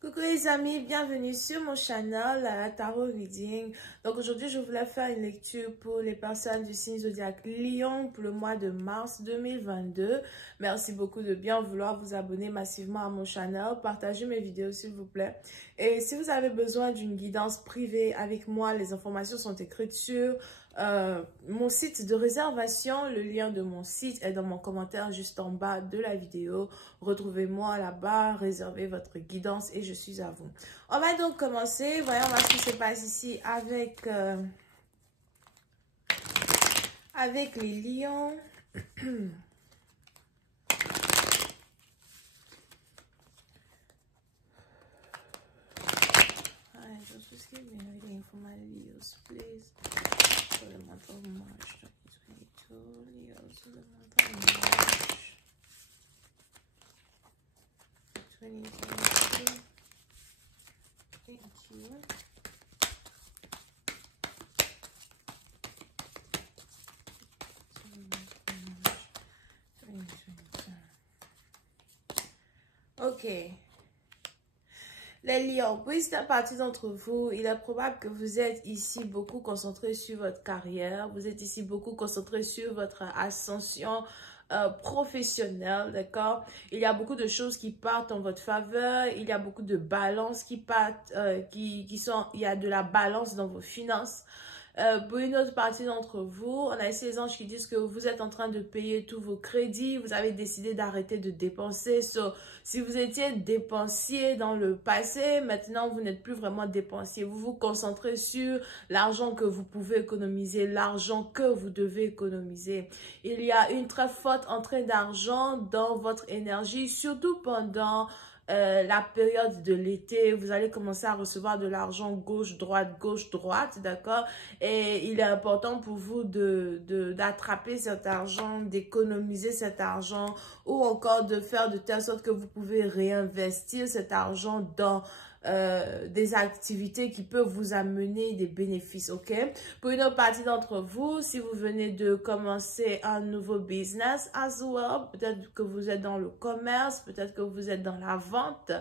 Coucou les amis, bienvenue sur mon channel Tarot Reading. Donc aujourd'hui je voulais faire une lecture pour les personnes du signe zodiaque Lion pour le mois de mars 2022. Merci beaucoup de bien vouloir vous abonner massivement à mon channel, partagez mes vidéos s'il vous plaît. Et si vous avez besoin d'une guidance privée avec moi, les informations sont écrites sur mon site de réservation. Le lien de mon site est dans mon commentaire juste en bas de la vidéo. Retrouvez-moi là-bas, réservez votre guidance et je suis à vous. On va donc commencer. Voyons voir ce qui se passe ici avec les lions. Alright, just give me a reading for my Leos, please. For the month of March 2022, Leos, for the month of March 2022. Thank you. Ok. Les lions, puisque la partie d'entre vous, il est probable que vous êtes ici beaucoup concentré sur votre carrière. Vous êtes ici beaucoup concentré sur votre ascension professionnelle, d'accord? Il y a beaucoup de choses qui partent en votre faveur. Il y a beaucoup de balances qui partent, il y a de la balance dans vos finances. Pour une autre partie d'entre vous, on a ici les anges qui disent que vous êtes en train de payer tous vos crédits, vous avez décidé d'arrêter de dépenser. Si vous étiez dépensier dans le passé, maintenant vous n'êtes plus vraiment dépensier. Vous vous concentrez sur l'argent que vous pouvez économiser, l'argent que vous devez économiser. Il y a une très forte entrée d'argent dans votre énergie, surtout pendant la période de l'été. Vous allez commencer à recevoir de l'argent gauche, droite, d'accord? Et il est important pour vous d'attraper cet argent, d'économiser cet argent ou encore de faire de telle sorte que vous pouvez réinvestir cet argent dans des activités qui peuvent vous amener des bénéfices, ok? Pour une autre partie d'entre vous, si vous venez de commencer un nouveau business as well, peut-être que vous êtes dans le commerce, peut-être que vous êtes dans la vente,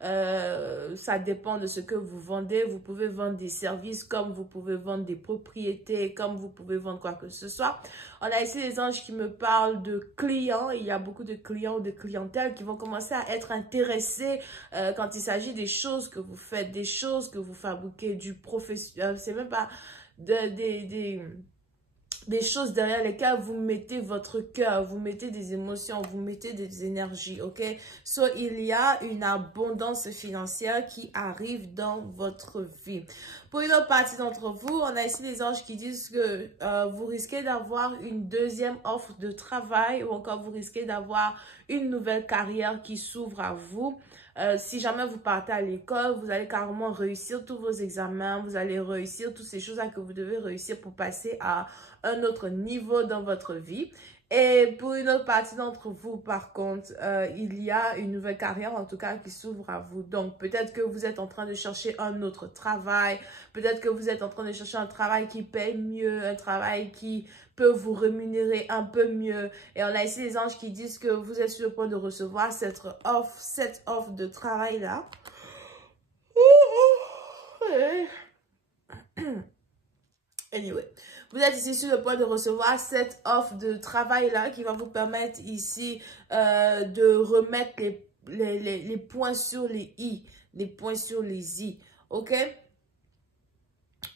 ça dépend de ce que vous vendez. Vous pouvez vendre des services comme vous pouvez vendre des propriétés, comme vous pouvez vendre quoi que ce soit. On a ici les anges qui me parlent de clients. Il y a beaucoup de clients ou de clientèle qui vont commencer à être intéressés quand il s'agit des choses que vous faites, des choses que vous fabriquez, du professionnel. C'est même pas des choses derrière lesquelles vous mettez votre cœur, vous mettez des émotions, vous mettez des énergies, ok? Il y a une abondance financière qui arrive dans votre vie. Pour une autre partie d'entre vous, on a ici des anges qui disent que vous risquez d'avoir une deuxième offre de travail ou encore vous risquez d'avoir une nouvelle carrière qui s'ouvre à vous. Si jamais vous partez à l'école, vous allez carrément réussir tous vos examens, vous allez réussir toutes ces choses-là que vous devez réussir pour passer à un autre niveau dans votre vie. Et pour une autre partie d'entre vous, par contre, il y a une nouvelle carrière, en tout cas, qui s'ouvre à vous. Donc, peut-être que vous êtes en train de chercher un autre travail. Peut-être que vous êtes en train de chercher un travail qui paye mieux, un travail qui peut vous rémunérer un peu mieux. Et on a ici les anges qui disent que vous êtes sur le point de recevoir cette offre de travail-là. Anyway, vous êtes ici sur le point de recevoir cette offre de travail-là qui va vous permettre ici de remettre les points sur les i, les points sur les i, ok?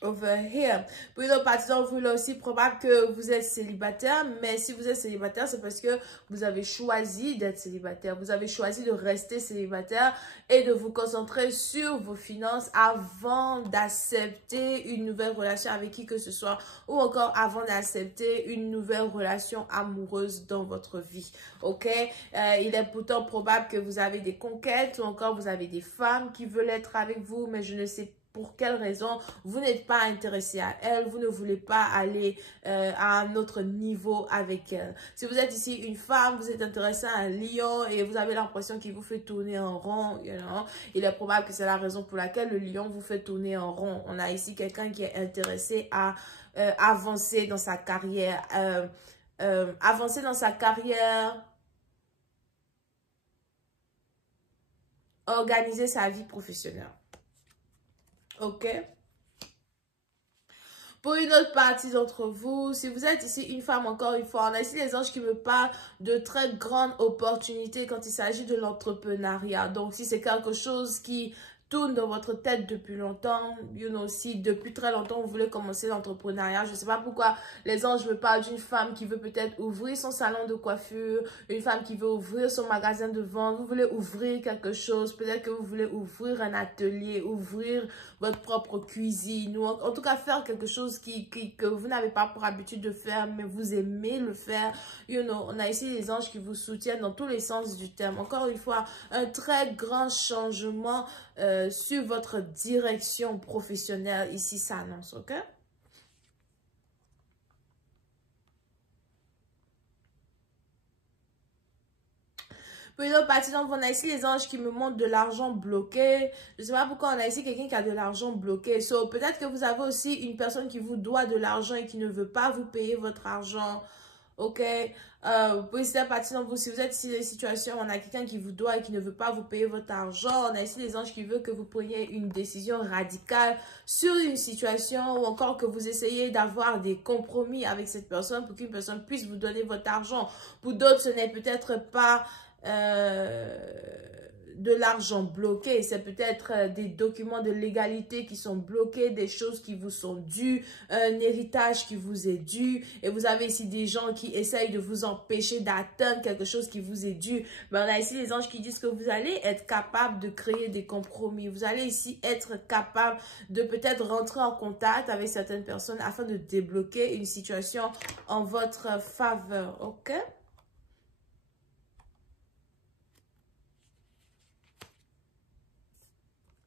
Over here. Pour une autre partie d'entre vous, là aussi, probable que vous êtes célibataire, mais si vous êtes célibataire, c'est parce que vous avez choisi d'être célibataire. Vous avez choisi de rester célibataire et de vous concentrer sur vos finances avant d'accepter une nouvelle relation avec qui que ce soit ou encore avant d'accepter une nouvelle relation amoureuse dans votre vie. Ok? Il est pourtant probable que vous avez des conquêtes ou encore vous avez des femmes qui veulent être avec vous, mais je ne sais pas pour quelle raison vous n'êtes pas intéressé à elle, vous ne voulez pas aller à un autre niveau avec elle. Si vous êtes ici une femme, vous êtes intéressé à un lion et vous avez l'impression qu'il vous fait tourner en rond, il est probable que c'est la raison pour laquelle le lion vous fait tourner en rond. On a ici quelqu'un qui est intéressé à avancer dans sa carrière, avancer dans sa carrière organiser sa vie professionnelle. Ok? Pour une autre partie d'entre vous, si vous êtes ici une femme, encore une fois, on a ici les anges qui me parlent de très grandes opportunités quand il s'agit de l'entrepreneuriat. Donc, si c'est quelque chose qui tourne dans votre tête depuis longtemps, si depuis très longtemps vous voulez commencer l'entrepreneuriat, je ne sais pas pourquoi les anges me parlent d'une femme qui veut peut-être ouvrir son salon de coiffure, une femme qui veut ouvrir son magasin de vente, vous voulez ouvrir quelque chose, peut-être que vous voulez ouvrir un atelier, ouvrir votre propre cuisine, ou en tout cas faire quelque chose que vous n'avez pas pour habitude de faire, mais vous aimez le faire. On a ici les anges qui vous soutiennent dans tous les sens du terme. Encore une fois, un très grand changement sur votre direction professionnelle ici s'annonce, ok? Pour une autre partie, donc on a ici les anges qui me montrent de l'argent bloqué. Je ne sais pas pourquoi on a ici quelqu'un qui a de l'argent bloqué. So, peut-être que vous avez aussi une personne qui vous doit de l'argent et qui ne veut pas vous payer votre argent. Ok, pour ici la partie donc vous, si vous êtes ici dans une situation où on a quelqu'un qui vous doit et qui ne veut pas vous payer votre argent, on a ici les anges qui veulent que vous preniez une décision radicale sur une situation ou encore que vous essayez d'avoir des compromis avec cette personne pour qu'une personne puisse vous donner votre argent. Pour d'autres, ce n'est peut-être pas de l'argent bloqué, c'est peut-être des documents de légalité qui sont bloqués, des choses qui vous sont dues, un héritage qui vous est dû, et vous avez ici des gens qui essayent de vous empêcher d'atteindre quelque chose qui vous est dû. Mais on a ici les anges qui disent que vous allez être capable de créer des compromis, vous allez ici être capable de peut-être rentrer en contact avec certaines personnes afin de débloquer une situation en votre faveur, ok?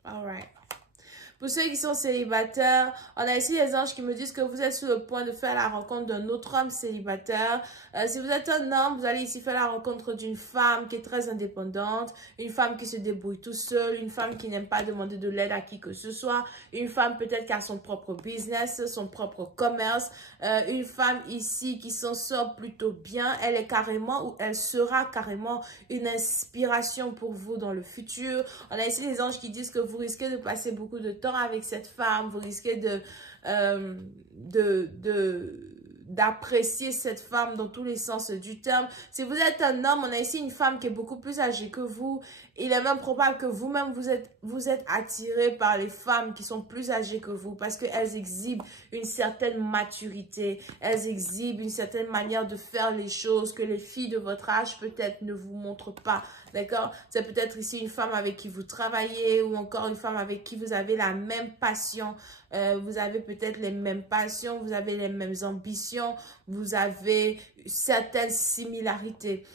All right. Pour ceux qui sont célibataires, on a ici les anges qui me disent que vous êtes sur le point de faire la rencontre d'un autre homme célibataire. Si vous êtes un homme, vous allez ici faire la rencontre d'une femme qui est très indépendante, une femme qui se débrouille tout seul, une femme qui n'aime pas demander de l'aide à qui que ce soit, une femme peut-être qui a son propre business, son propre commerce, une femme ici qui s'en sort plutôt bien. Elle est carrément ou elle sera carrément une inspiration pour vous dans le futur. On a ici les anges qui disent que vous risquez de passer beaucoup de temps avec cette femme, vous risquez d'apprécier cette femme dans tous les sens du terme. Si vous êtes un homme, on a ici une femme qui est beaucoup plus âgée que vous. Il est même probable que vous-même, vous êtes attiré par les femmes qui sont plus âgées que vous parce qu'elles exhibent une certaine maturité. Elles exhibent une certaine manière de faire les choses que les filles de votre âge peut-être ne vous montrent pas. D'accord? C'est peut-être ici une femme avec qui vous travaillez ou encore une femme avec qui vous avez la même passion. Vous avez peut-être les mêmes passions, vous avez les mêmes ambitions, vous avez certaines similarités.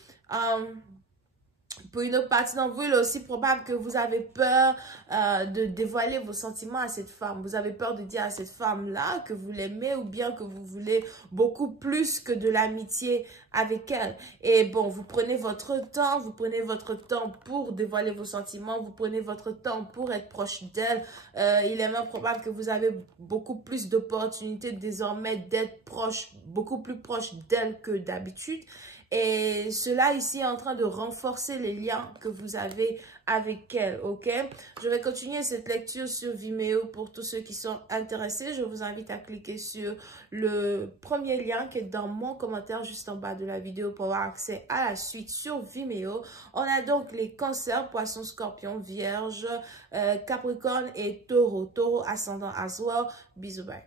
Pour une autre partie d'entre vous, il est aussi probable que vous avez peur de dévoiler vos sentiments à cette femme. Vous avez peur de dire à cette femme-là que vous l'aimez ou bien que vous voulez beaucoup plus que de l'amitié avec elle. Et bon, vous prenez votre temps pour dévoiler vos sentiments, vous prenez votre temps pour être proche d'elle. Il est même probable que vous avez beaucoup plus d'opportunités désormais d'être proche, beaucoup plus proche d'elle que d'habitude. Et cela ici est en train de renforcer les liens que vous avez avec elle, ok? Je vais continuer cette lecture sur Vimeo pour tous ceux qui sont intéressés. Je vous invite à cliquer sur le premier lien qui est dans mon commentaire juste en bas de la vidéo pour avoir accès à la suite sur Vimeo. On a donc les cancers, poissons, scorpions, vierges, capricorne et taureau. Taureau ascendant as well. Bisous, bye.